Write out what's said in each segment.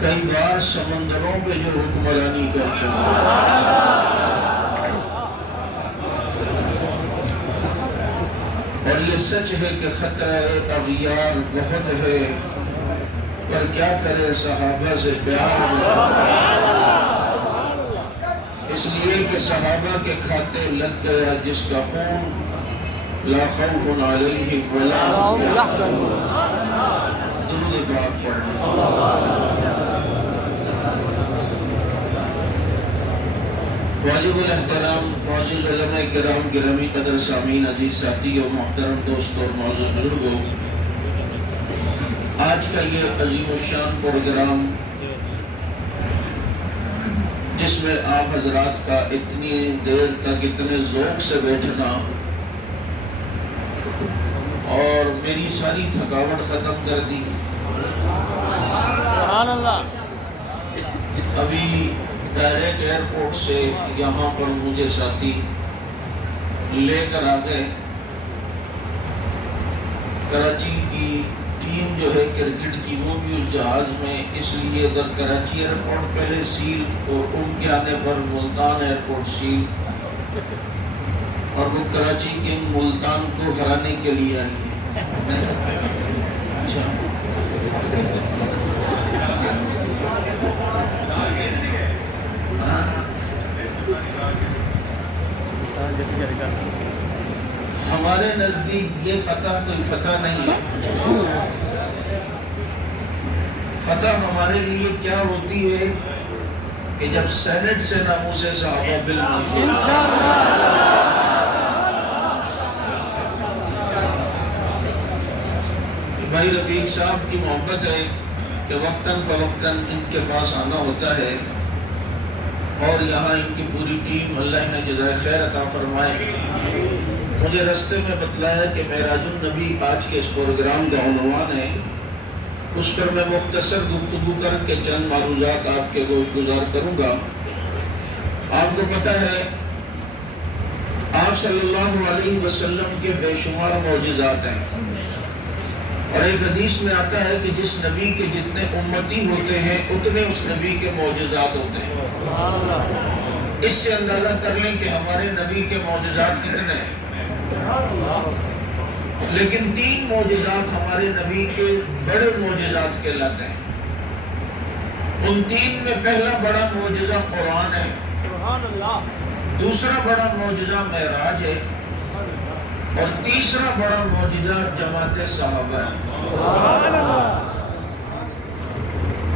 کئی بار سمندروں پہ جو حکمرانی کر چکا، اور یہ سچ ہے کہ خطرہ اغیار بہت ہے، پر کیا کرے صحابہ سے پیار ہوا، اس لیے کہ صحابہ کے کھاتے لگ گیا جس کا خون، لا خوف علیہم ولا هم يحزنون۔ درود پاک پڑھیں۔ واجب الاحترام معزز علماء کرام، گرامی قدر سامعین، عزیز ساتھی اور محترم دوست اور معزز بزرگوں، آج کا یہ عظیم الشان پروگرام جس میں آپ حضرات کا اتنی دیر تک اتنے ذوق سے بیٹھنا اور میری ساری تھکاوٹ ختم کر دی۔ سبحان اللہ۔ ابھی ڈائریکٹ ایئرپورٹ سے یہاں پر مجھے ساتھی لے کر آ گئے۔ کراچی کی ٹیم جو ہے کرکٹ کی وہ بھی اس جہاز میں، اس لیے ادھر کراچی ایئرپورٹ پہلے سیل اور ان کے آنے پر ملتان ایئرپورٹ سیل، اور وہ کراچی کنگ ملتان کو ہرانے کے لیے آئی ہے۔ اچھا ہمارے نزدیک یہ فتح کوئی فتح نہیں ہے۔ فتح ہمارے لیے کیا ہوتی ہے کہ جب سینٹ سے ناموس صحابہ بل منظور۔ بھائی رفیق صاحب کی محبت ہے کہ وقتاً فوقتاً ان کے پاس آنا ہوتا ہے، اور یہاں ان کی پوری ٹیم، اللہ انہیں جزائے خیر عطا فرمائے۔ مجھے رستے میں بتلایا کہ معراج النبی آج کے اس پروگرام کا عنوان ہے، اس پر میں مختصر گفتگو کر کے چند معروضات آپ کے گوش گزار کروں گا۔ آپ کو پتہ ہے آپ صلی اللہ علیہ وسلم کے بے شمار معجزات ہیں، اور ایک حدیث میں آتا ہے کہ جس نبی کے جتنے امتی ہوتے ہیں اتنے اس نبی کے معجزات ہوتے ہیں۔ اس سے اندازہ کر لیں کہ ہمارے نبی کے معجزات کتنے ہیں۔ لیکن 3 معجزات ہمارے نبی کے بڑے معجزات کہلاتے ہیں۔ ان 3 میں پہلا بڑا معجزہ قرآن ہے، دوسرا بڑا معجزہ معراج ہے، اور تیسرا بڑا معجزہ جماعت صحابہ ہے۔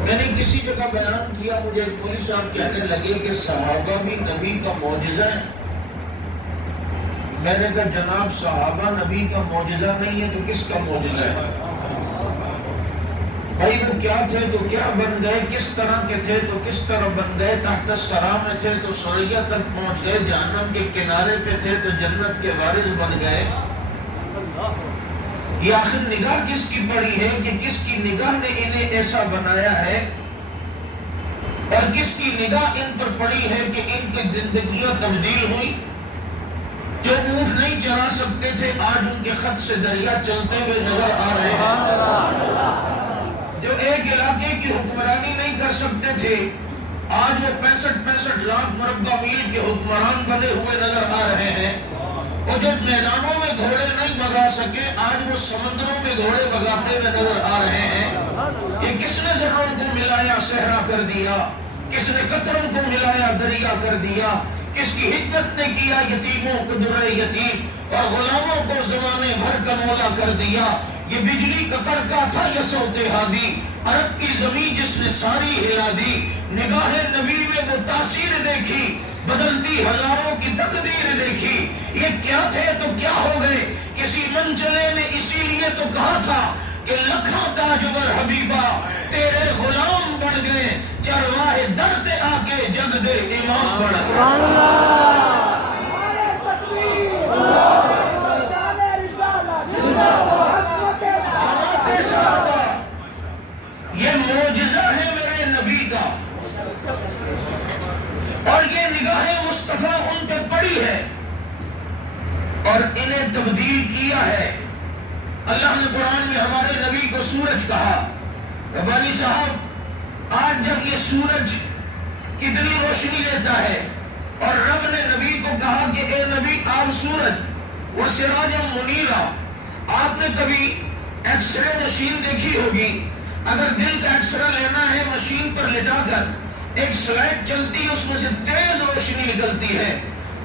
میں نے کسی جگہ بیان کیا، مجھے ایک مولوی صاحب کہنے لگے کہ صحابہ بھی نبی کا معجزہ ہے۔ میں نے کہا جناب صحابہ نبی کا معجزہ نہیں ہے تو کس کا معجزہ ہے؟ بھائی وہ کیا تھے تو کیا بن گئے، کس طرح کے تھے تو کس طرح بن گئے، تحت الثری میں تھے تو ثریا تک پہنچ گئے، جہنم کے کنارے پہ تھے تو جنت کے وارث بن گئے۔ یہ آخر نگاہ کس کی پڑی ہے کہ کس کی نگاہ نے انہیں ایسا بنایا ہے، اور کس کی نگاہ ان پر پڑی ہے کہ ان کی زندگیاں تبدیل ہوئی۔ جو اونٹ نہیں چلا سکتے تھے آج ان کے خط سے دریا چلتے ہوئے نظر آ رہے ہیں۔ جو ایک علاقے کی حکمرانی نہیں کر سکتے تھے آج وہ 65 لاکھ مربع میل کے حکمران بنے ہوئے نظر آ رہے ہیں۔ اور جو میدانوں میں گھوڑے نہیں بھگا سکے آج وہ سمندروں میں گھوڑے بھگاتے ہوئے نظر آ رہے ہیں۔ یہ کس نے زروں کو ملایا صحرا کر دیا، کس نے قطروں کو ملایا دریا کر دیا، کس کی حکمت نے کیا یتیموں کو در یتیم اور غلاموں کو زمانے بھر کا مولا کر دیا۔ یہ بجلی کا کڑکا تھا یہ صوت ہادی، عرب کی زمین جس نے ساری ہلا دی۔ نگاہ نبی میں وہ تاثیر دیکھی، بدلتی ہزاروں کی تقدیر دیکھی۔ یہ کیا تھے تو کیا ہو گئے، کسی منچلے نے اسی لیے تو کہا تھا کہ لکھاں تاجور حبیبہ تیرے غلام بن گئے، چرواہے درتے آ کے جگ دے امام بن گئے۔ جماعت صحابہ یہ معجزہ ہے میرے نبی کا، اور یہ نگاہ مصطفیٰ ان پہ پڑی ہے اور انہیں تبدیل کیا ہے۔ اللہ نے قرآن میں ہمارے نبی کو سورج کہا۔ ربانی صاحب آج آج جب یہ سورج کتنی روشنی لیتا ہے اور رب نے نبی کو کہا کہ اے نبی آپ سورج وہ سراج منیرا. آپ نے کبھی ایکس رے مشین دیکھی ہوگی. اگر دل کا ایکس رے لینا ہے مشین پر لٹا کر ایک سلائڈ چلتی ہے, اس میں سے تیز روشنی نکلتی ہے.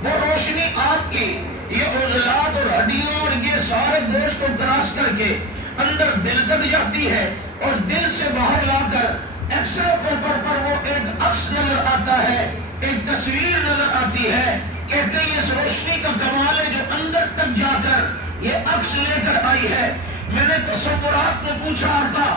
وہ روشنی آپ کی یہ عضلات اور ہڈیوں اور یہ سارے گوشت کو کراس کر کے اندر دل تک جاتی ہے اور دل سے باہر لا کر ایکس رے پیپر پر وہ ایک عکس نظر آتا ہے, ایک تصویر نظر آتی ہے. کہتے ہیں اس روشنی کا کمال ہے جو اندر تک جا کر یہ عکس لے کر آئی ہے. میں نے تصورات میں پوچھا تھا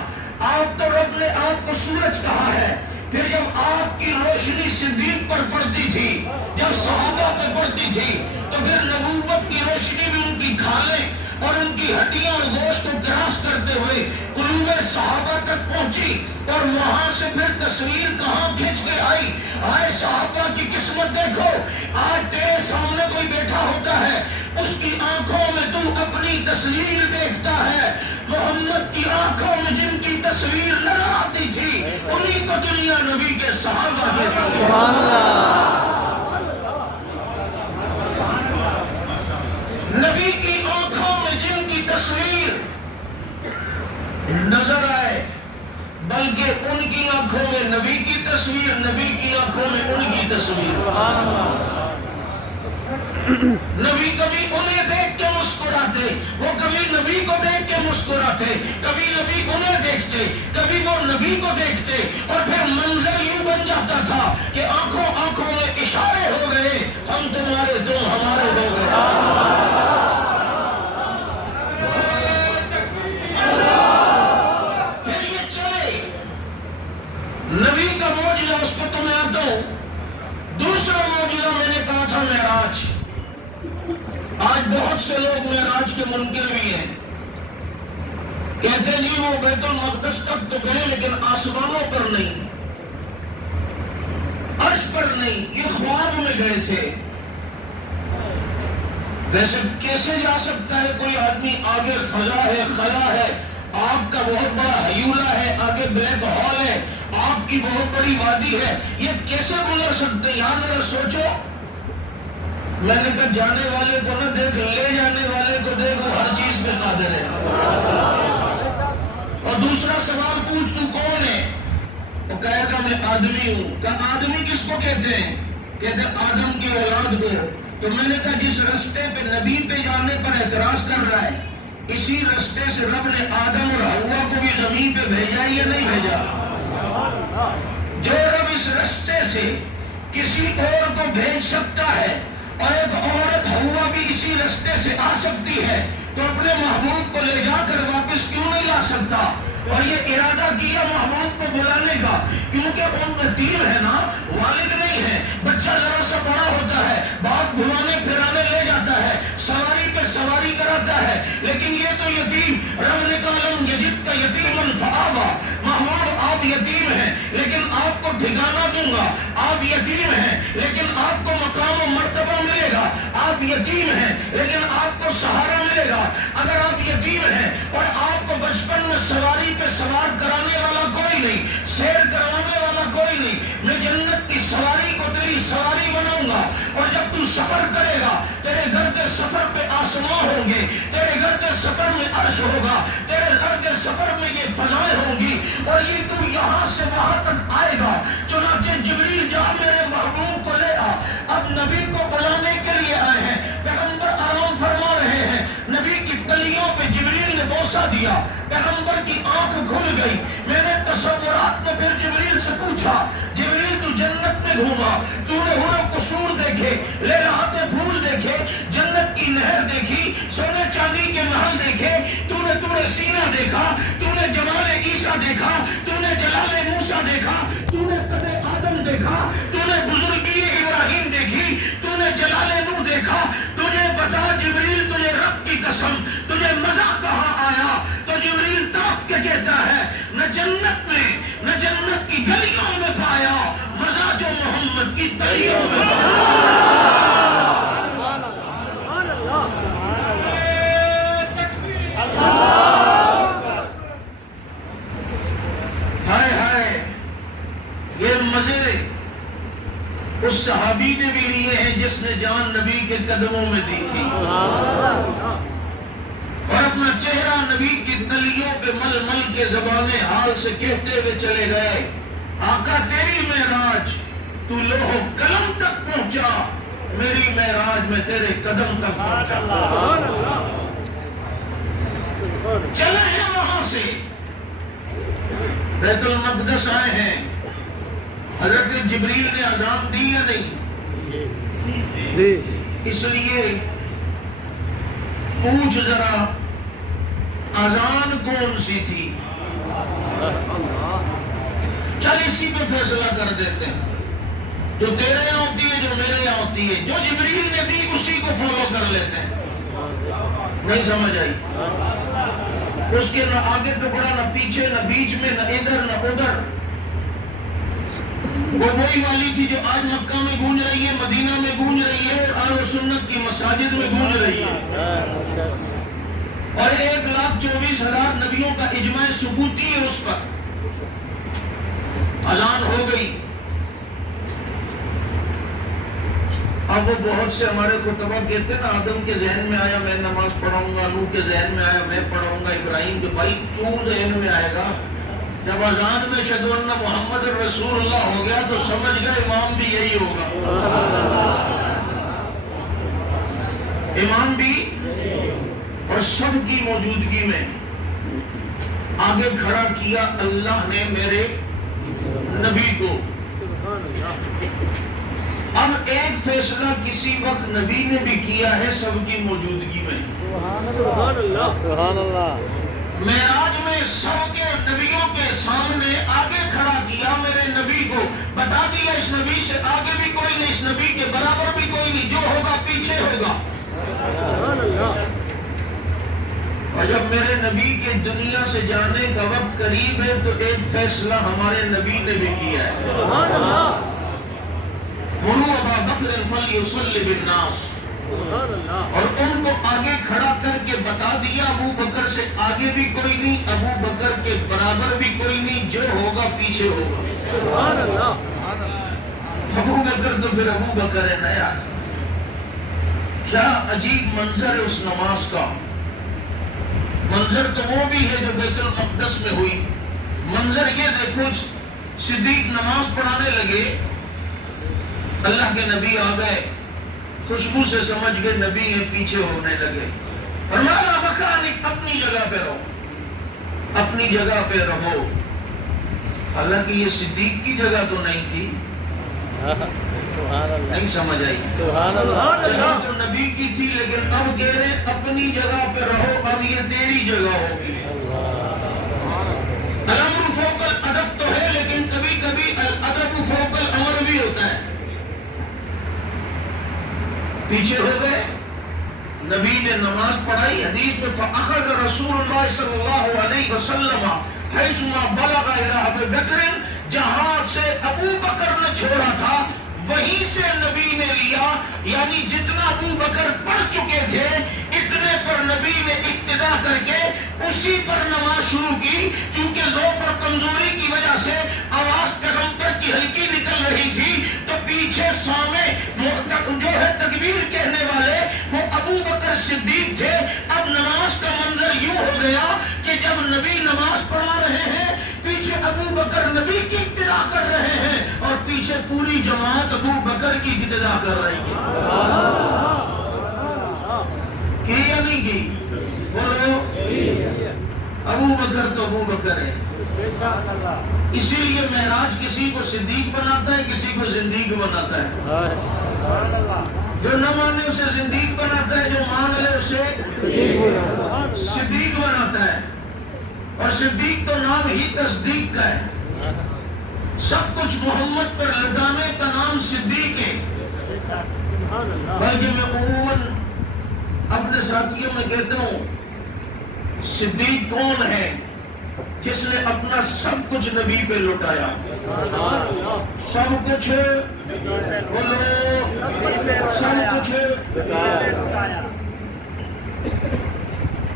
آپ تو رب نے آپ کو سورج کہا ہے, پھر جب آپ کی روشنی صدیق پر پڑتی تھی, جب صحابہ پہ پڑتی تھی, تو پھر نبوت کی روشنی بھی ان کی کھالیں اور ان کی ہڈیاں اور گوشت کو کراس کرتے ہوئے قلوب صحابہ تک پہنچی اور وہاں سے پھر تصویر کہاں کھینچ کے آئی. آئے صحابہ کی قسمت دیکھو, آج تیرے سامنے کوئی بیٹھا ہوتا ہے, اس کی آنکھوں میں تو اپنی تصویر دیکھتا ہے. محمد کی آنکھوں میں جن کی تصویر نظر آتی تھی انہی کو دنیا نبی کے صحابہ کہتے ہیں. نبی کی آنکھوں میں جن کی تصویر نظر آئے, بلکہ ان کی آنکھوں میں نبی کی تصویر, نبی کی آنکھوں میں ان کی تصویر. نبی کبھی انہیں دیکھ کے مسکراتے, وہ کبھی نبی کو دیکھ کے مسکراتے, کبھی نبی انہیں دیکھتے, کبھی وہ نبی کو دیکھتے, اور پھر منظر یوں بن جاتا تھا کہ آنکھوں آنکھوں میں اشارے ہو گئے, ہم تمہارے تم ہمارے ہو گئے. پھر یہ چلے نبی کا معجزہ, اس کو تو میں آتا ہوں. دوسرا معجزہ میں نے کہا تھا معراج. آج بہت سے لوگ معراج کے منکر بھی ہیں, کہتے نہیں وہ بیت المقدس تک تو گئے لیکن آسمانوں پر نہیں, عرش پر نہیں, یہ خواب میں گئے تھے. ویسے کیسے جا سکتا ہے کوئی آدمی, آگے فضا ہے, خلا ہے, آگ کا بہت بڑا ہیولا ہے, آگے بلیک ہال ہے, آگ کی بہت بڑی وادی ہے, یہ کیسے گزر سکتے ہیں؟ یہاں ذرا سوچو. میں نے کہا جانے والے کو نہ دیکھ, لے جانے والے کو دیکھ, وہ ہر چیز پہ قادر ہے. اور دوسرا سوال پوچھ تو کون ہے؟ وہ کہے گا میں آدمی ہوں. کہا آدمی کس کو کہتے ہیں؟ کہتے ہیں آدم کی اولاد کو. تو میں نے کہا جس رستے پہ نبی پہ جانے پر اعتراض کر رہا ہے, اسی رستے سے رب نے آدم اور حوا کو بھی زمین پہ بھیجا یا نہیں بھیجا؟ جو رب اس رستے سے کسی اور کو بھیج سکتا ہے اور ایک عورت حوا بھی اسی رستے سے آ سکتی ہے, تو اپنے محبوب کو لے جا کر واپس کیوں نہیں لا سکتا؟ اور یہ ارادہ کیا محبوب کو بلانے کا, کیونکہ ان یتیم ہے نا, والد نہیں ہے. بچہ ذرا سا بڑا ہوتا ہے, باپ گھمانے پھرانے لے جاتا ہے, سواری پہ سواری کراتا ہے, لیکن یہ تو یتیم. رب نے کہا لم یجد کا یتیما فآویٰ. محبوب آپ یتیم ہیں لیکن آپ کو ٹھکانہ دوں گا. آپ یتیم ہیں لیکن آپ کو مقام و مرتبہ ملے گا. آپ یتیم ہیں لیکن آپ کو سہارا ملے گا. اگر آپ یتیم ہیں اور آپ کو بچپن میں سواری پہ سوار کرانے والا کوئی نہیں, سیر کروانے والا کوئی نہیں, میں جنت کی سواری کو تیری سواری بناؤں گا. اور جب تو سفر کرے گا تیرے گھر کے سفر پہ آسمان ہوں گے, تیرے گھر کے سفر میں عرش ہوگا, تیرے گھر کے سفر میں یہ فضائیں ہوں گی, اور یہ تو یہاں سے وہاں تک آئے گا. چنانچہ جبریل جا میرے محبوب کو لے آ. اب نبی کو بلانے کے لیے آئے ہیں, پیغمبر آرام فرما رہے ہیں, نبی کی کلیوں پہ جبریل نے بوسہ دیا, پیغمبر کی آنکھ کھل گئی. میں نے تصورات میں پھر جبریل سے پوچھا, جبریل تو جنت میں گھوما, تو نے حور و قصور دیکھے, لیلات پھول دیکھے, جنت کی نہر دیکھی, سونے چاندی کے محل دیکھے, تو نے سینہ دیکھا, تو نے جمال عیسیٰ دیکھا, تو نے جلال موسیٰ دیکھا, تو نے قد آدم دیکھا, تو نے بزرگی ابراہیم دیکھی, تو نے جلال نوح دیکھا. تجھے بتا جبریل, تجھے رب کی قسم تجھے مزہ کہاں آیا؟ تو جبریل تاک کے کہتا ہے نہ جنت میں نہ جنت کی گلیوں میں پایا, مزہ جو محمد کی گلیوں میں پایا. مزے اس صحابی نے بھی لیے ہیں جس نے جان نبی کے قدموں میں دی تھی، اور اپنا چہرہ نبی کی تلیوں پہ مل مل کے زبان حال سے کہتے ہوئے چلے گئے، آقا تیری معراج تو لوح و قلم تک پہنچا، میری معراج میں تیرے قدم تک پہنچا۔ چلے ہیں وہاں سے بیت المقدس آئے ہیں، حضرت جبریل نے اذان دی یا نہیں؟ جی۔ اس لیے پوچھ ذرا اذان کون سی تھی؟ چل اسی پہ فیصلہ کر دیتے ہیں، جو تیرے یہاں ہوتی ہے جو میرے یہاں ہوتی ہے، جو جبریل نے دی اسی کو فالو کر لیتے ہیں۔ نہیں سمجھ آئی؟ اس کے نہ آگے ٹکڑا، نہ پیچھے، نہ بیچ میں، نہ ادھر نہ ادھر۔ وہ وہی والی تھی جو آج مکہ میں گونج رہی ہے، مدینہ میں گونج رہی ہے، اور اہل سنت کی مساجد میں گونج رہی ہے، اور 1,24,000 نبیوں کا اجماع ثبوتی ہے اس پر۔ اذان ہو گئی، اب وہ بہت سے ہمارے خطبہ کہتے ہیں نا، آدم کے ذہن میں آیا میں نماز پڑھاؤں گا، نوح کے ذہن میں آیا میں پڑھاؤں گا، ابراہیم کے، بھائی کیوں ذہن میں آئے گا؟ جب اذان میں اشہد ان محمد رسول اللہ ہو گیا تو سمجھ گئے امام بھی یہی ہوگا، امام بھی، اور سب کی موجودگی میں آگے کھڑا کیا اللہ نے میرے نبی کو۔ اب ایک فیصلہ کسی وقت نبی نے بھی کیا ہے سب کی موجودگی میں، سبحان اللہ۔ معراج میں سب کے نبیوں کے سامنے آگے کھڑا کیا میرے نبی کو، بتا دیا اس نبی سے آگے بھی کوئی نہیں، اس نبی کے برابر بھی کوئی نہیں، جو ہوگا پیچھے ہوگا۔ اور جب میرے نبی کے دنیا سے جانے کا وقت قریب ہے تو ایک فیصلہ ہمارے نبی نے بھی کیا ہے، مروا ابا بکر فلیصلی بالناس، اور ان کو آگے کھڑا کر کے بتا دیا ابو بکر سے آگے بھی کوئی نہیں، ابو بکر کے برابر بھی کوئی نہیں، جو ہوگا پیچھے ہوگا۔ ابو بکر تو پھر ابو بکر ہے نیا۔ کیا عجیب منظر ہے اس نماز کا، منظر تو وہ بھی ہے جو بیت المقدس میں ہوئی۔ منظر یہ دیکھو، صدیق نماز پڑھانے لگے، اللہ کے نبی آ گئے، خوشبو سے سمجھ گئے نبی ہیں، پیچھے ہونے لگے، فرمایا مکانک اپنی جگہ پہ رہو، اپنی جگہ پہ رہو۔ حالانکہ یہ صدیق کی جگہ تو نہیں تھی، نہیں سمجھ آئی؟ جگہ تو نبی کی تھی، لیکن اب کہہ رہے اپنی جگہ پہ رہو، اب یہ تیری جگہ ہوگی۔ الامر فوق الادب تو ہے، لیکن کبھی کبھی الادب فوق الامر بھی ہوتا ہے۔ پیچھے ہو گئے، نبی نے نماز پڑھائی، حدیث میں فأخذ رسول اللہ صلی اللہ علیہ وسلم حیثما بلغ الی ابی بکر، جہاں سے ابو بکر نے چھوڑا تھا وہیں سے نبی نے لیا، یعنی جتنا ابو بکر پڑھ چکے تھے اتنے پر نبی نے اقتدا کر کے اسی پر نماز شروع کی، کیونکہ ضعف اور کمزوری کی وجہ سے آواز پیغمبر کی ہلکی نکل رہی تھی، تو پیچھے سامنے جو ہے تکبیر کہنے والے وہ ابو بکر صدیق تھے۔ اب نماز کا منظر یوں ہو گیا کہ جب نبی نماز پڑھا رہے ہیں، پیچھے ابو بکر نبی کی اقتدا کر رہے ہیں، اور پیچھے پوری جماعت ابو بکر کی اقتدا کر رہی ہے۔ کی یا نہیں کی؟ بولو، ابو بکر تو ابو بکر ہے۔ اسی لیے معراج کسی کو صدیق بناتا ہے، کسی کو زندیق بناتا ہے۔ جو نہ مانے اسے زندیق بناتا ہے، جو مان لے اسے صدیق بناتا ہے۔ اور صدیق تو نام ہی تصدیق کا ہے، سب کچھ محمد پر لٹانے کا نام صدیق ہے۔ بلکہ میں عموماً اپنے ساتھیوں میں کہتا ہوں، صدیق کون ہے؟ جس نے اپنا سب کچھ نبی پہ لٹایا، سب کچھ، بولو، سب کچھ۔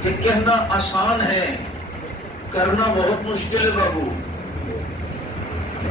یہ کہنا آسان ہے، کرنا بہت مشکل ہے بابو۔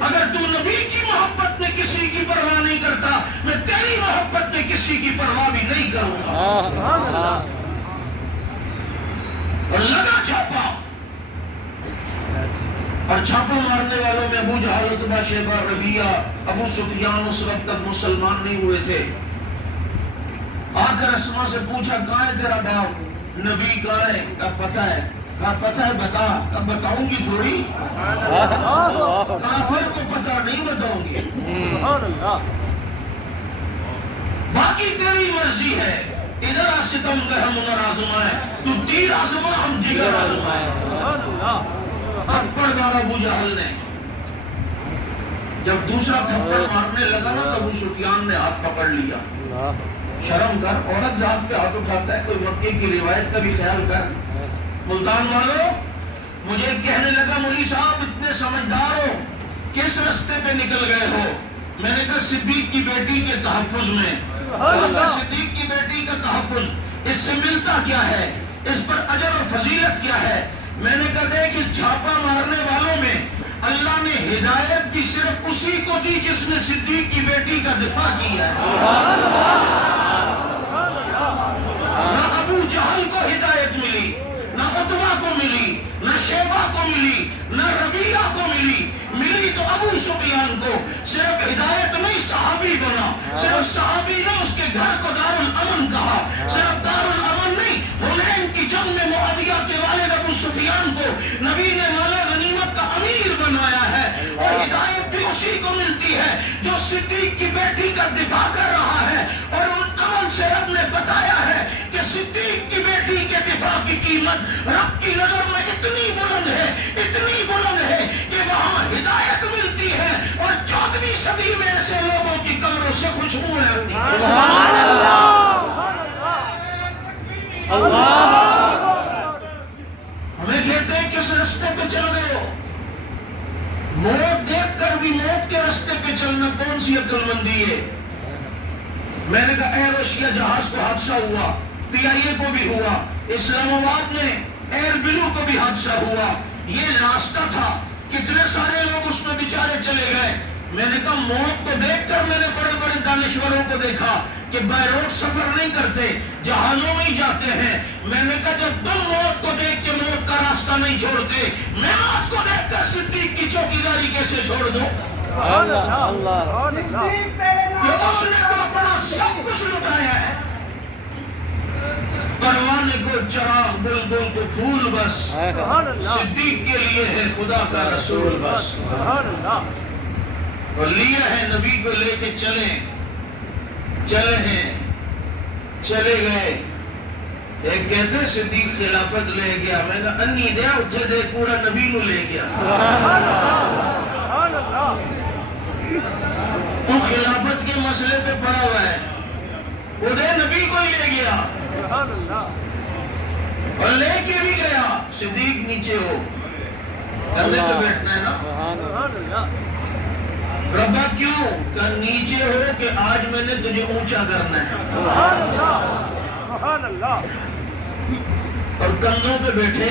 اگر تو نبی کی محبت میں کسی کی پرواہ نہیں کرتا، میں تیری محبت میں کسی کی پرواہ بھی نہیں کروں گا۔ اور لگا چھاپا، اور چھاپا مارنے والوں میں ابو جہل، عتبہ، شیبہ، ربیعہ، ابو سفیان اس وقت تک مسلمان نہیں ہوئے تھے۔ آ کر اسما سے پوچھا کہاں ہے تیرا باپ؟ نبی کہاں ہے؟ کہا پتہ ہے۔ کہا پتہ ہے بتا۔ کہا بتاؤں گی تھوڑی، کافر کو پتہ نہیں بتاؤں گی، باقی تیری مرضی ہے۔ ادھر آ ستم کر ہم ادھر آزمائیں، تو تیر آزما ہم جگر آزمائیں۔ اب پڑ ڈالا ابو جہل نے۔ جب دوسرا تھپڑ مارنے لگا نا تو ابو سفیان نے ہاتھ پکڑ لیا۔ شرم کر، عورت ذات پہ ہاتھ اٹھاتا ہے، کوئی مکے کی روایت کا بھی خیال کر۔ ملتان والو، مجھے کہنے لگا مولوی صاحب اتنے سمجھدار ہو، کس رستے پہ نکل گئے ہو؟ میں نے کہا صدیق کی بیٹی کے تحفظ میں۔ صدیق کی بیٹی کا تحفظ، اس سے ملتا کیا ہے؟ اس پر اجر اور فضیلت کیا ہے؟ میں نے کہا دیکھ، اس چھاپا مارنے والوں میں اللہ نے ہدایت کی صرف اسی کو دی جس نے صدیق کی بیٹی کا دفاع کیا ہے۔ نہ ابو جہل کو ہدایت ملی، نہ عتبہ کو ملی، نہ شیبہ کو ملی، نہ ربیعہ کو ملی، ملی تو ابو سفیان کو۔ صرف ہدایت نہیں، صحابی بنا۔ صرف صحابی نے اس کے گھر کو دار الامن کہا۔ صرف دار الامن نہیں، حنین کی جنگ میں معاویہ کے والد ابو سفیان کو نبی نے مالا غنیمت کا امیر بنایا ہے۔ اور ہدایت بھی اسی کو ملتی ہے جو صدیق کی بیٹی کا دفاع کر رہا ہے۔ اور ان عمل سے رب نے بتایا ہے کہ صدیق کی بیٹی کے دفاع کی قیمت رب کی نظر میں اتنی بلند ہے، اتنی بلند ہے کہ وہاں ہدایت ملتی ہے اور 14ویں صدی میں ایسے لوگوں کی قبروں سے خوشبو آتی ہے۔ سبحان اللہ، اللہ۔ ہمیں کہتے ہیں کس رستے پہ چل رہے ہو؟ موت دیکھ کر بھی موت کے رستے پہ چلنا کون سی عقل مندی ہے؟ میں نے کہا ایئر ایشیا جہاز کو حادثہ ہوا، پی آئی اے کو بھی ہوا، اسلام آباد میں ایئر بلو کو بھی حادثہ ہوا، یہ راستہ تھا، کتنے سارے لوگ اس میں بیچارے چلے گئے۔ میں نے کہا موت کو دیکھ کر میں نے بڑے بڑے دانشوروں کو دیکھا کہ بائی روڈ سفر نہیں کرتے، جہازوں میں ہی جاتے ہیں۔ میں نے کہا جب تم موت کو دیکھ کے موت کا راستہ نہیں چھوڑتے، میں موت کو دیکھ کر صدیق کی چوکیداری کیسے چھوڑ دوں؟ اللہ اللہ، کہ اس نے تو اپنا سب کچھ لٹایا ہے۔ پروانے کو چراغ، بلبل کو پھول، بس صدیق کے لیے ہے خدا کا رسول بس۔ اور لیا ہے نبی کو لے کے چلے ہیں، چلے گئے۔ ایک کہتے صدیق خلافت لے گیا، میں نے انی دیا اٹھے دے پورا نبی کو لے گیا۔ تو خلافت کے مسئلے پہ پڑا ہوا ہے، ادھر نبی کو ہی لے گیا اور لے کے بھی گیا۔ صدیق نیچے ہو، کندھے پہ بیٹھنا ہے نا۔ ربا کیوں کہ نیچے ہو کہ آج میں نے تجھے اونچا کرنا ہے۔ اور کندھوں پہ بیٹھے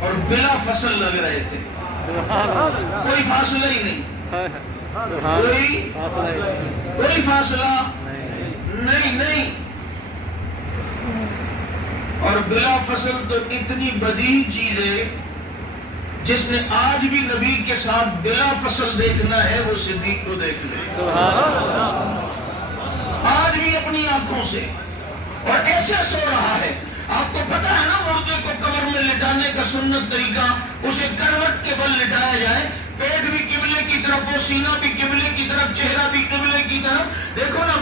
اور بلا فصل لگ رہے تھے، کوئی فاصلہ ہی نہیں، کوئی فاصلہ نہیں۔ اور بلا فصل تو اتنی بدی چیز ہے، جس نے آج بھی نبی کے ساتھ بلا فصل دیکھنا ہے وہ صدیق کو دیکھ لے، آج بھی اپنی آنکھوں سے، اور ایسے سو رہا ہے۔ آپ کو پتا ہے نا مردے کو قبر میں لٹانے کا سنت طریقہ، اسے کروٹ کے بل لٹایا جائے، پیٹ بھی قبلے کی طرف ہو، سینہ بھی قبلے کی طرف، چہرہ بھی قبلے کی طرف۔ دیکھو نا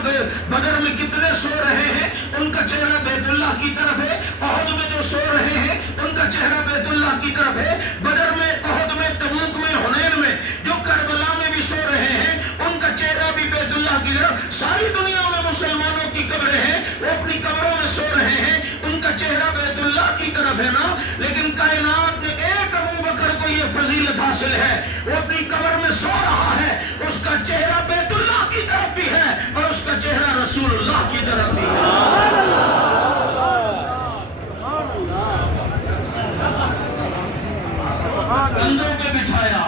بدر میں کتنے سو رہے ہیں، ان کا چہرہ بیت اللہ کی طرف ہے۔ احد میں جو سو رہے ہیں ان کا چہرہ بیت اللہ کی طرف ہے۔ بدر میں، احد میں، تبوک میں، حنین میں، جو کربلا میں بھی سو رہے ہیں ان کا چہرہ بھی بیت اللہ کی طرف۔ ساری دنیا میں مسلمانوں کی قبریں ہیں، وہ اپنی قبروں میں سو رہے ہیں، ان کا چہرہ بیت اللہ کی طرف ہے نا۔ لیکن کائنات میں ایک ابو بکر کو یہ فضیلت حاصل ہے، وہ اپنی قبر میں سو رہا ہے، اس کا چہرہ بیت اللہ کی طرف بھی ہے اور اس کا چہرہ رسول اللہ کی طرف بھی ہے۔ کندھوں پہ بٹھایا،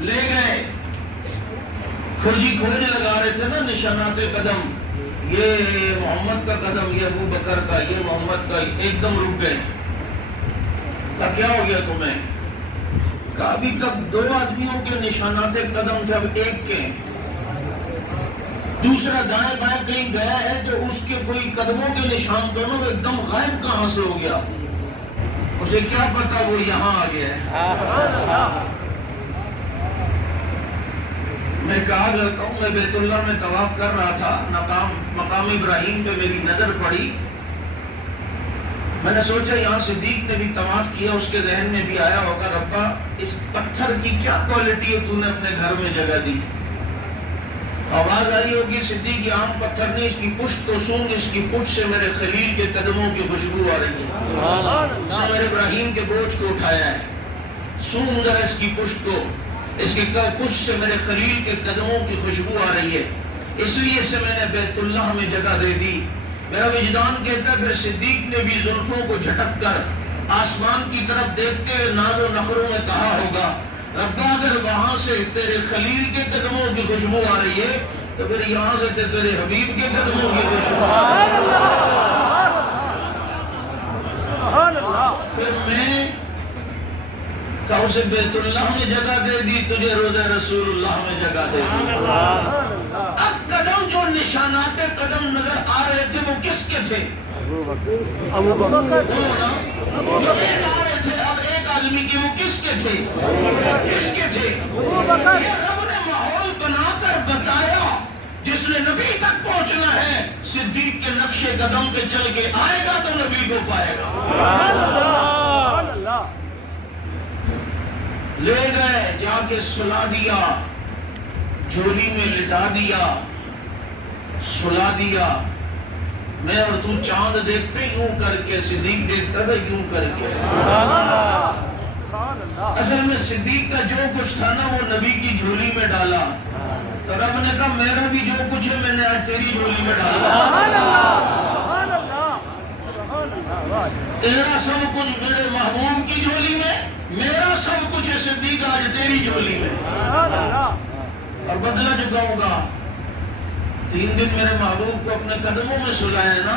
لے گئے، نشانات قدم، یہ محمد کا قدم، یہ ابو بکر کا، یہ محمد کا، ایک دم رک گئے. کہا کیا ہو گیا تمہیں؟ کہا ابھی تک 2 آدمیوں کے نشانات قدم تھے، اب ایک کے ہیں. دوسرا دائیں بائیں کہیں گیا ہے تو اس کے کوئی قدموں کے نشان دونوں ایک دم غائب کہاں سے ہو گیا؟ اسے کیا پتا وہ یہاں آ گیا ہے. میں کہا کرتا ہوں، میں بیت اللہ میں طواف کر رہا تھا، مقام ابراہیم پہ میری نظر پڑی. میں نے سوچا یہاں صدیق نے بھی طواف کیا، اس کے ذہن میں بھی آیا ہوگا ربا اس پتھر کی کیا کوالٹی ہے تو نے اپنے گھر میں جگہ دی. آواز آئی ہوگی صدیق یہ عام پتھر نہیں، اس کی پشت کو سونگ، اس کی پشت سے میرے خلیل کے قدموں کی خوشبو آ رہی ہے. اس نے میرے ابراہیم کے بوجھ کو اٹھایا ہے، سونگ ذرا اس کی پشت کو، اس کی پشت سے میرے خلیل کے قدموں کی خوشبو آ رہی ہے، اس لیے سے میں نے بیت اللہ میں جگہ دے دی. میرا وجدان کہتا ہے پھر صدیق نے بھی زلفوں کو جھٹک کر آسمان کی طرف دیکھتے ہوئے ناز و نخروں میں کہا ہوگا ربا اگر وہاں سے تیرے خلیل کے قدموں کی خوشبو آ رہی ہے تو پھر یہاں سے تیرے حبیب کے قدموں کی خوشبو آ رہی ہے. پھر میں کہ اسے بیت اللہ میں جگہ دے دی، تجھے روضہ رسول اللہ میں جگہ دے دی. اب قدم جو نشانات قدم نظر آ رہے تھے وہ کس کے تھے؟ بولو نا، جو ایک آ رہے تھے اب ایک آدمی کے، وہ کس کے تھے؟ کس کے تھے؟ یہ رب نے ماحول بنا کر بتایا جس نے نبی تک پہنچنا ہے صدیق کے نقش قدم پہ چل کے آئے گا تو نبی کو پائے گا. لے گئے جا کے سلا دیا، جھولی میں لٹا دیا، سلا دیا. میں اور تو چاند دیکھتے یوں کر کے، صدیق دیکھتا تھا یوں کر کے. اصل میں صدیق کا جو کچھ تھا نا وہ نبی کی جھولی میں ڈالا، تو رب نے کہا میرا بھی جو کچھ ہے میں نے آج تیری جھولی میں ڈالا. تیرا سب کچھ میرے محبوب کی جھولی میں، میرا سب کچھ ہے صدیق آج تیری جھولی میں. اور بدلہ چکاؤں گا. 3 دن میرے محبوب کو اپنے قدموں میں سلایا نا،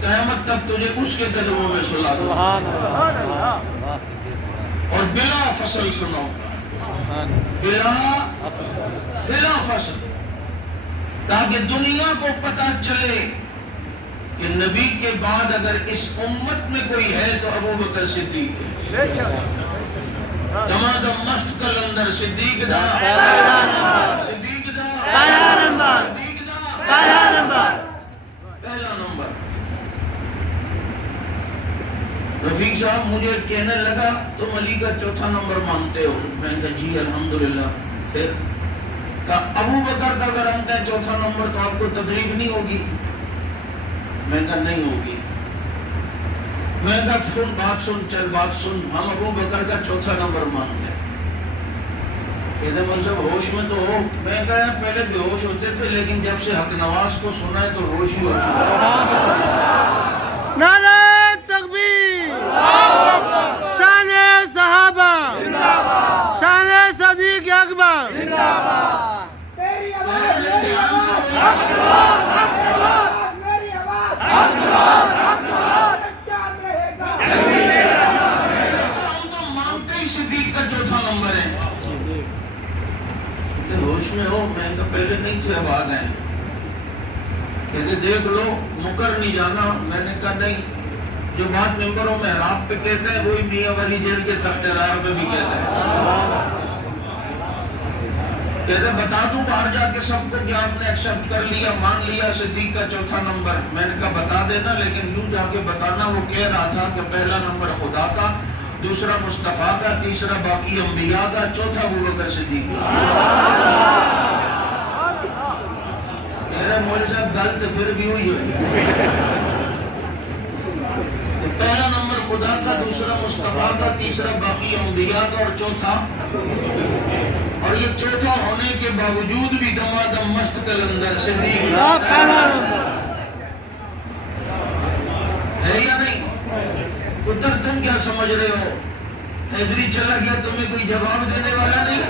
قیامت تک تجھے اس کے قدموں میں سلا دوں اور بلا فصل سناؤں گا، بلا فصل، تاکہ دنیا کو پتہ چلے کہ نبی کے بعد اگر اس امت میں کوئی ہے تو ابو بکر صدیق ہے. دمادم مست کلندر صدیق دا، صدیق دا، صدیق دا، پہلا نمبر. رفیق صاحب مجھے کہنے لگا تم علی کا 4تھا نمبر مانتے ہو؟ میں نے کہا جی الحمدللہ. پھر کہا ابو بکر کا اگر ہم کہیں 4تھا نمبر تو آپ کو تکلیف نہیں ہوگی؟ میں نے کہا نہیں ہوگی. میں نے کہا سن بات سن، چل بات سن، ہم ابو بکر کا 4تھا نمبر مانتے ہیں. کہتے مطلب ہوش میں تو ہو. میں نے کہا پہلے بے ہوش ہوتے تھے لیکن جب سے حق نواز کو سنا ہے تو ہوش ہی ہو چکا. نعرہ تکبیر، شان صحابہ، شان صدیق اکبر. دھیان سے ہم تو مانتے ہی صدیق کا 4تھا نمبر ہے. ہوش میں ہو؟ میں کہا پہلے نہیں تھے اب آ گئے. کہتے دیکھ لو مکر نہیں جانا. میں نے کہا نہیں، جو بات ممبروں میں رات پہ کہتے ہیں وہی میاں والی جیل کے تخت رار پہ بھی کہتے ہیں. کہتے بتا دوں باہر جا کے سب کو کہ آپ نے ایکسپٹ کر لیا، مان لیا صدیق کا 4تھا نمبر؟ میں نے کہا بتا دینا، لیکن یوں جا کے بتانا وہ کہہ رہا تھا کہ پہلا نمبر خدا کا، دوسرا مصطفیٰ کا، تیسرا باقی انبیاء کا، 4تھا ابو بکر صدیق کا. میرا مولوی صاحب گل تو پھر بھی ہوئی ہے. پہلا نمبر خدا کا، دوسرا مصطفیٰ کا، تیسرا باقی انبیاء کا اور 4تھا. اور یہ 4تھا ہونے کے باوجود بھی دمادم مست کلندر صدیق ہے یا نہیں؟ ادھر تم کیا سمجھ رہے ہو؟ حیدری چلا گیا تمہیں کوئی جواب دینے والا نہیں.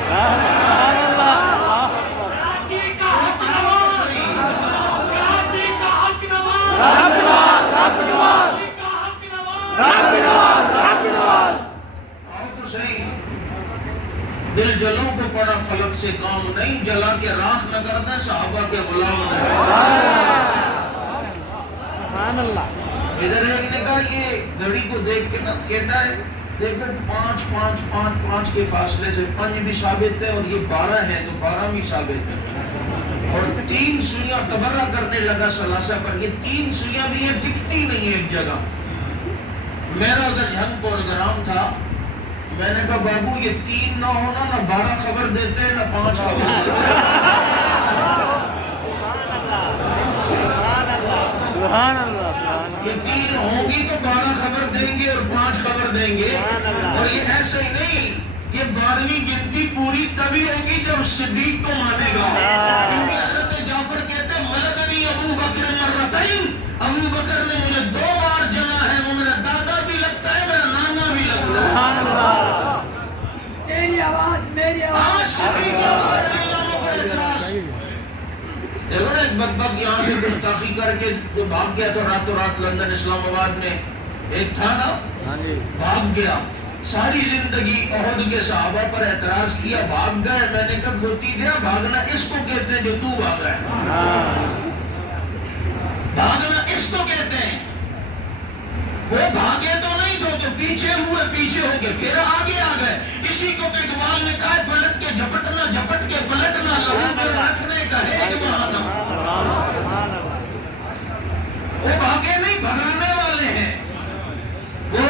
سے کام نہیں، جلا کے راکھ نہ کر دیں صحابہ کے غلام نہیں۔ ادھر ایک نے کہا یہ گھڑی کو دیکھ کے نہ کہتا ہے دیکھو 5 کے فاصلے سے 5 بھی ثابت ہے اور یہ 12 ہے تو 12 بھی ثابت ہے، اور 3 سوئیاں تبرہ کرنے لگا ثلاثہ پر، یہ 3 سوئیاں بھی یہ ٹکتی نہیں ہے ایک جگہ۔ میرا اگر جھنگ پروگرام تھا، میں نے کہا بابو یہ 3 نہ ہونا، نہ 12 خبر دیتے نہ 5 خبر دیتے۔ یہ 3 ہوں گی تو 12 خبر دیں گے اور 5 خبر دیں گے، اور یہ ایسا ہی نہیں، یہ 12ویں گنتی پوری تبھی ہوگی جب صدیق کو مانے گا، کیونکہ حضرت جعفر کہتے ہیں ملکنی ابو بکر مرتین، ابو بکر نے مجھے 2 بار جنا ہے، وہ میرا دادا بھی لگتا ہے میرا نانا بھی لگتا ہے۔ میری آواز آج صدیق اکبر علیہ السلام پر اعتراض۔ دیکھو نا ایک بدبخت یہاں سے گستاخی کر کے جو بھاگ گیا تھا راتوں رات لندن اسلام آباد میں، ایک تھا نا بھاگ گیا، ساری زندگی احد کے صحابہ پر اعتراض کیا، بھاگ گئے۔ میں نے کہا کھوتی دیا، بھاگنا اس کو کہتے ہیں جو تو بھاگا ہے، بھاگنا اس کو کہتے ہیں۔ وہ بھاگے تو نہیں تھے، جو پیچھے ہوئے پیچھے ہو گئے، پھر آگے آ گئے۔ اسی کو تو اقبال نے کہا ہے پلٹ کے جھپٹنا، جھپٹ کے پلٹنا، لہو میں رکھنے کا ہے ایک بہانہ۔ وہ بھاگے نہیں، بھگانے والے ہیں، وہ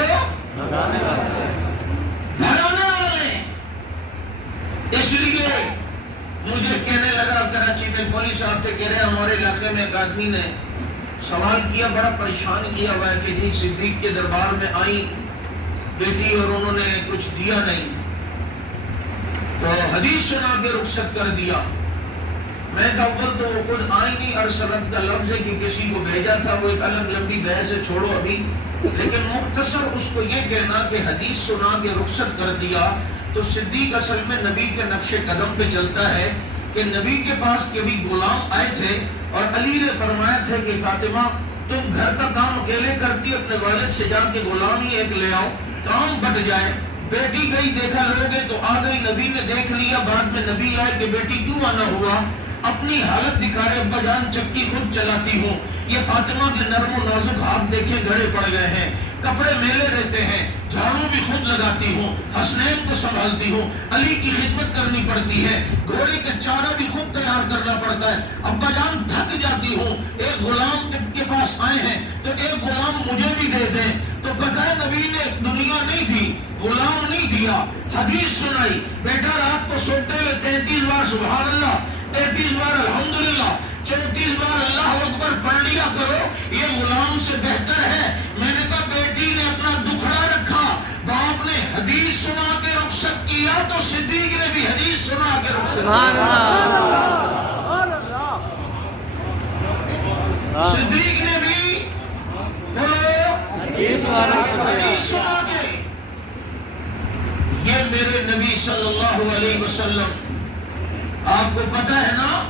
بھگانے والے۔ اس لیے مجھے کہنے لگا کراچی میں پولیس صاحب تھے، کہہ رہے ہمارے علاقے میں ایک آدمی نے سوال کیا، بڑا پریشان کیا ہوا ہے کہ جی صدیق کے دربار میں آئی بیٹی اور انہوں نے کچھ دیا نہیں تو حدیث سنا کے رخصت کر دیا۔ میں کہا اول تو وہ خود آئی نہیں، ارسلت کا لفظ ہے کہ کسی کو بھیجا تھا، وہ ایک الگ لمبی بحث ہے، چھوڑو ابھی، لیکن مختصر اس کو یہ کہنا کہ حدیث سنا کے رخصت کر دیا تو صدیق اصل میں نبی کے نقش قدم پہ چلتا ہے کہ نبی کے پاس کبھی غلام آئے تھے اور علی نے فرمایا تھا کہ فاطمہ تم گھر کا کام اکیلے کرتی، اپنے والد سے جا کے غلام ہی ایک لے آؤ، کام بٹ جائے۔ بیٹی گئی، دیکھا لوگے تو آ گئی، نبی نے دیکھ لیا، بعد میں نبی آئے کہ بیٹی کیوں آنا ہوا، اپنی حالت دکھا رہے، ابا جان چکی خود چلاتی ہوں، یہ فاطمہ کے نرم و نازک ہاتھ دیکھے گڑے پڑ گئے ہیں، کپڑے میلے رہتے ہیں، جھاڑو بھی خود لگاتی ہوں، حسنین کو سنبھالتی ہوں، علی کی خدمت کرنی پڑتی ہے، گھوڑے کا چارہ بھی خود تیار کرنا پڑتا ہے، ابا جان تھک جاتی ہوں، ایک غلام کے پاس آئے ہیں تو ایک غلام مجھے بھی دے دیں۔ تو پتہ ہے نبی نے دنیا نہیں دی، غلام نہیں دیا، حدیث سنائی، بیٹا رات کو سوتے ہوئے 33 بار سبحان اللہ، 33 بار الحمدللہ، 34 بار اللہ اکبر پڑھ لیا کرو، یہ غلام سے بہتر ہے۔ میں نے کہا بیٹی نے اپنا دکھڑا رکھا، باپ نے حدیث سنا کے رخصت کیا تو صدیق نے بھی حدیث سنا کے رخصت کیا۔ صدیق نے بھی بولو حدیث سنا کے۔ یہ میرے نبی صلی اللہ علیہ وسلم، آپ کو پتہ ہے نا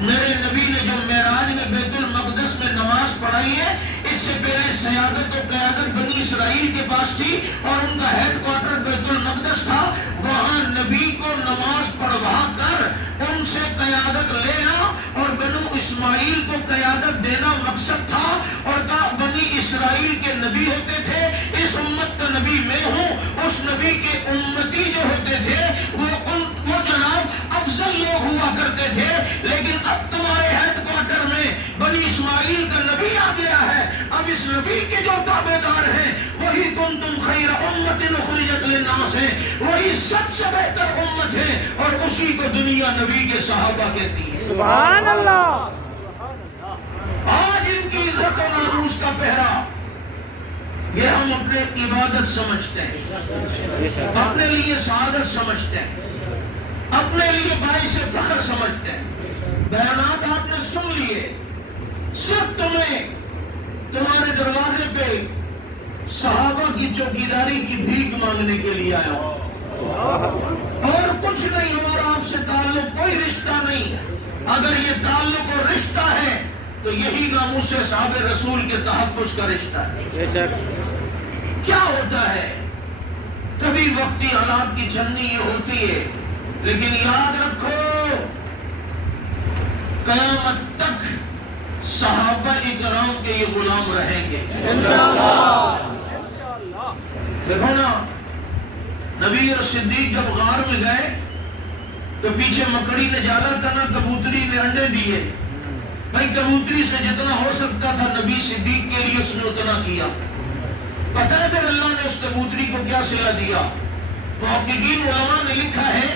میرے نبی نے جو معراج میں بیت المقدس میں نماز پڑھائی ہے، اس سے پہلے سیادت و قیادت بنی اسرائیل کے پاس تھی اور ان کا ہیڈ کوارٹر بیت المقدس تھا، وہاں نبی کو نماز پڑھوا کر ان سے قیادت لینا اور بنو اسماعیل کو قیادت دینا مقصد تھا، اور کہا بنی اسرائیل کے نبی ہوتے تھے، اس امت کا نبی میں ہوں، اس نبی کے امتی جو ہوتے تھے وہ جناب افضل لوگ ہوا کرتے تھے، لیکن اب تمہارے ہیڈ کوارٹر میں بنی اسماعیل کا نبی آ گیا ہے، اب اس نبی کے جو تابع دار ہیں وہی کنتم خیر امت اخرجت للناس ہے، وہی سب سے بہتر امت ہے، اور اسی کو دنیا نبی کے صحابہ کہتی ہے۔ سبحان اللہ۔ آج ان کی عزت و ناموس کا پہرا یہ ہم اپنے عبادت سمجھتے ہیں، اپنے لیے سعادت سمجھتے ہیں، اپنے لیے باعث فخر سمجھتے ہیں۔ بیانات آپ نے سن لیے، صرف تمہیں تمہارے دروازے پہ صحابہ کی چوکیداری کی بھیک مانگنے کے لیے آیا ہوں، اور کچھ نہیں، ہمارا آپ سے تعلق کوئی رشتہ نہیں۔ اگر یہ تعلق اور رشتہ ہے تو یہی ناموس صحابہ رسول کے تحفظ کا رشتہ ہے۔ کیا ہوتا ہے کبھی وقتی حالات کی چھننی یہ ہوتی ہے لیکن یاد رکھو قیامت تک صحابہ اکرام کے یہ غلام رہیں گے دیکھو نا، نبی اور صدیق جب غار میں گئے تو پیچھے مکڑی نے جالا تھا نا، کبوتری نے انڈے دیے. بھائی کبوتری سے جتنا ہو سکتا تھا نبی صدیق کے لیے اس نے اتنا کیا. پتہ ہے پھر اللہ نے اس کبوتری کو کیا صلہ دیا؟ محققین علماء نے لکھا ہے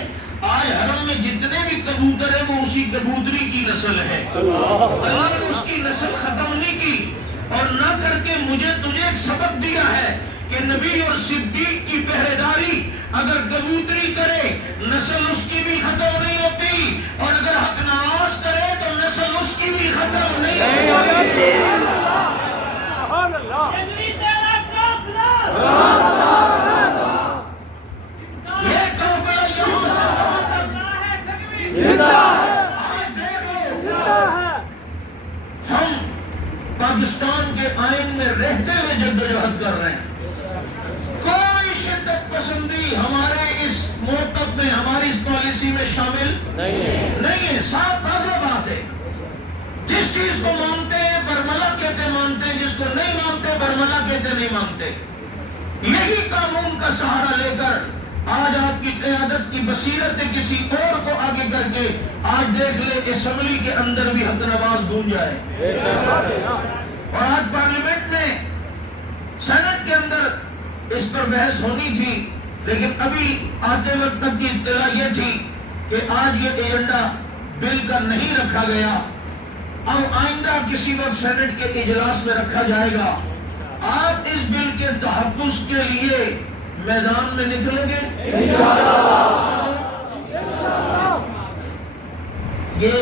آج حرم میں جتنے بھی کبوتر ہیں وہ اسی کبوتری کی نسل ہے. اللہ نے اس کی نسل ختم نہیں کی اور نہ کر کے مجھے تجھے ایک سبق دیا ہے کہ نبی اور صدیق کی پہرے داری اگر کبوتری کرے نسل اس کی بھی ختم نہیں ہوتی، اور اگر حق نواز کرے تو نسل اس کی بھی ختم نہیں ہوتی. یہ قافلہ یہاں سے وہاں تک آج دیکھو ہم پاکستان کے آئین میں رہتے ہوئے جدوجہد کر رہے ہیں. کوئی شدت پسندی ہمارے اس موقف میں، ہماری اس پالیسی میں شامل نہیں ہے. صاف تازہ بات ہے. جس چیز کو مانتے ہیں برملا کہتے مانتے ہیں، جس کو نہیں مانتے برملا کہتے نہیں مانتے. یہی قانون کا سہارا لے کر آج آپ کی قیادت کی بصیرت کسی اور کو آگے کر کے آج دیکھ لے اسمبلی کے اندر بھی حق نواز گونج جائے. اور آج پارلیمنٹ میں سینٹ کے اندر اس پر بحث ہونی تھی، لیکن ابھی آتے وقت تک کی اطلاع یہ تھی کہ آج یہ ایجنڈا بل کا نہیں رکھا گیا. اب آئندہ کسی وقت سینٹ کے اجلاس میں رکھا جائے گا. آپ اس بل کے تحفظ کے لیے میدان میں نکلیں گے؟ یہ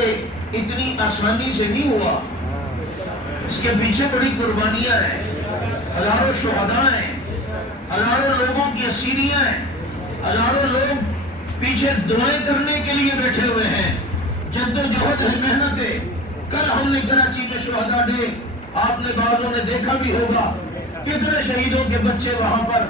اتنی آسانی سے نہیں ہوا، اس کے پیچھے بڑی قربانیاں ہیں. ہزاروں شہداء ہیں، ہزاروں لوگوں کی اسیریاں ہیں، ہزاروں لوگ پیچھے دعائیں کرنے کے لیے بیٹھے ہوئے ہیں. جدوجہد ہے، محنت ہے. کل ہم نے کراچی میں شہداء ڈے، آپ نے بعضوں نے دیکھا بھی ہوگا کتنے شہیدوں کے بچے وہاں پر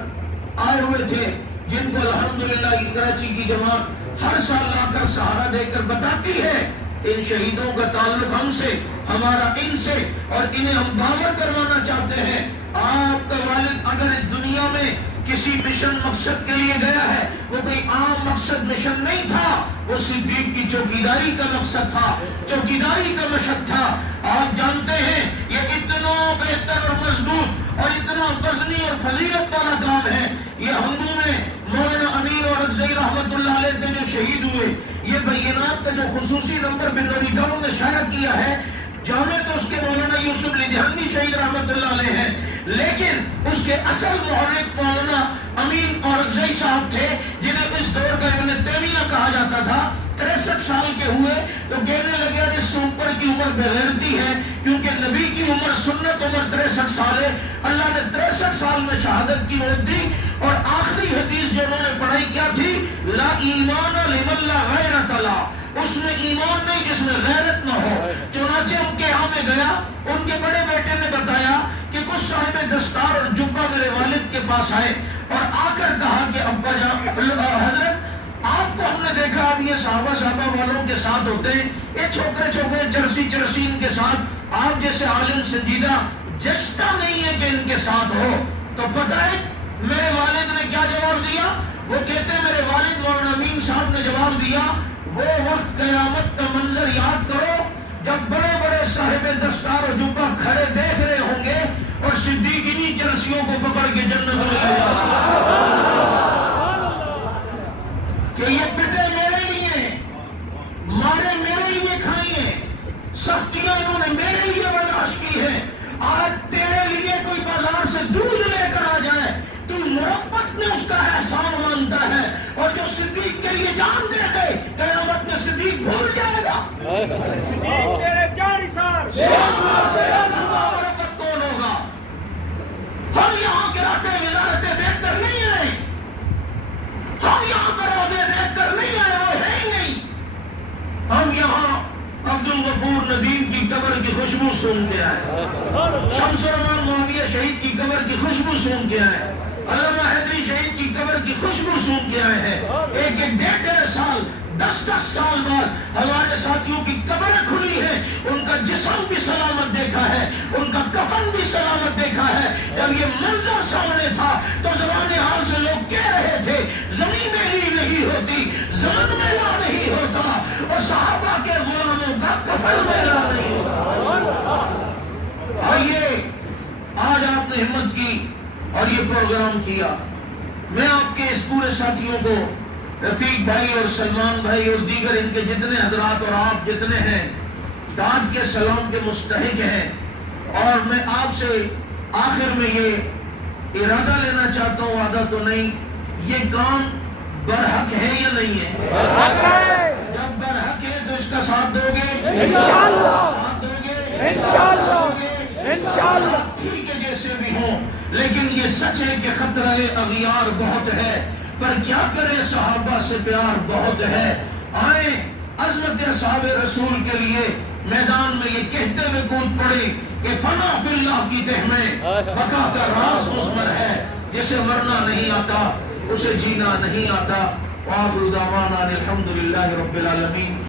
آئے ہوئے تھے، جن کو الحمدللہ کراچی کی جماعت ہر سال لا کر سہارا دے کر بتاتی ہے ان شہیدوں کا تعلق ہم سے، ہمارا ان سے، اور انہیں ہم باور کروانا چاہتے ہیں. آپ کا والد اگر اس دنیا میں کسی مشن مقصد کے لیے گیا ہے، وہ کوئی عام مقصد مشن نہیں تھا، وہ صدیق کی چوکیداری کا مقصد تھا، چوکیداری کا مشق تھا. آپ جانتے ہیں یہ اتنا بہتر اور مضبوط اور اتنا وزنی اور فضیلت والا کام ہے. یہ ہندو میں مولانا امیر اور اکزئی رحمت اللہ علیہ سے جو شہید ہوئے، یہ بینات کا جو خصوصی نمبر بنوری ٹاؤن نے شائع کیا ہے، جامع تو اس کے مولانا یوسف لدھیانوی شہید رحمت اللہ علیہ ہیں، لیکن اس کے اصل محرک مولانا امین اور اکزئی صاحب تھے، جنہیں اس دور کا ابن تیمیہ کہا جاتا تھا. 63 سال کے ہوئے تو کہنے لگے جس سے اوپر کی عمر بغیرتی ہے، کیونکہ نبی کی عمر سنت عمر 63 سال ہے. اللہ نے 63 سال میں شہادت کی موت دی، اور آخری حدیث جو انہوں نے پڑھائی کیا تھی، لا ایمان لمن لا غیرت لا، اس میں ایمان نہیں جس میں غیرت نہ ہو. چنانچہ ان کے یہاں میں گیا، ان کے بڑے بیٹے نے بتایا کہ کچھ صاحب دستار اور جبہ میرے والد کے پاس آئے اور آ کر کہا کہ ابا جان، حضرت آپ کو ہم نے دیکھا آپ یہ صحابہ والوں کے ساتھ ہوتے ہیں، یہ چھوکرے چرسی ان کے ساتھ، آپ جیسے عالم سنجیدہ جچتا نہیں ہے کہ ان کے ساتھ ہو. تو پتہ ہے میرے والد نے کیا جواب دیا؟ وہ کہتے ہیں میرے والد مولانا امین صاحب نے جواب دیا، وہ وقت قیامت کا منظر یاد کرو جب بڑے بڑے صاحب دستار و جبہ کھڑے دیکھ رہے ہوں گے اور صدیق انہی چرسیوں کو پکڑ کے جنت میں لے جائے کہ یہ پٹے میرے لیے، مارے میرے لیے کھائی ہیں، سختیاں انہوں نے میرے لیے برداشت کی ہے. آج تیرے لیے کوئی بازار سے دودھ لے کر آ جائے، تو مربت میں اس کا احسان مانتا ہے، اور جو صدیق کے لیے جان دے دے قیامت میں صدیق بھول جائے گا. تیرے جاری سار مربت کون ہوگا؟ ہم یہاں گراتے وزارتیں دیکھ کر نہیں آئے، ہم یہاں پر عہدے دیکھ کر نہیں آئے، وہ ہے ہی نہیں. ہم یہاں عبدالغفور ندیم کی قبر کی خوشبو سون کے آئے، شمس الرحمان معاویہ شہید کی قبر کی خوشبو سون کے آئے، علامہ حیدری شہید کی قبر کی خوشبو سون کے آئے ہیں. ایک 1.5 سال 10 سال بعد ہمارے ساتھیوں کی قبریں کھلی ہیں، ان کا جسم بھی سلامت دیکھا ہے، ان کا کفن بھی سلامت دیکھا ہے۔ جب یہ منظر سامنے تھا تو زبان حال سے لوگ کہہ رہے تھے زمین میلی نہیں ہوتی، زمن میلا نہیں ہوتا، اور صحابہ کے غلاموں کا کفن میلا نہیں ہوتا۔ آئیے آج آپ نے ہمت کی اور یہ پروگرام کیا۔ میں آپ کے اس پورے ساتھیوں کو، رفیق بھائی اور سلمان بھائی اور دیگر ان کے جتنے حضرات اور آپ جتنے ہیں، تاج کے سلام کے مستحق ہیں، اور میں آپ سے آخر میں یہ ارادہ لینا چاہتا ہوں، وعدہ تو نہیں، یہ کام برحق ہے یا نہیں ہے؟ جب برحق ہے تو اس کا ساتھ دو گے؟ انشاءاللہ، ساتھ دو گے؟ انشاءاللہ، دو گے؟ انشاءاللہ۔ ٹھیک ہے جیسے بھی ہوں، لیکن یہ سچ ہے کہ خطرہ اغیار بہت ہے، پر کیا کرے صحابہ سے پیار بہت ہے۔ آئیں عظمت اصحاب رسول کے لیے میدان میں یہ کہتے ہوئے کود پڑے کہ فنا فی اللہ کی تہ میں بقا کا راز مضمر ہے، جسے مرنا نہیں آتا اسے جینا نہیں آتا۔ وآخر دعوانا الحمدللہ رب العالمین۔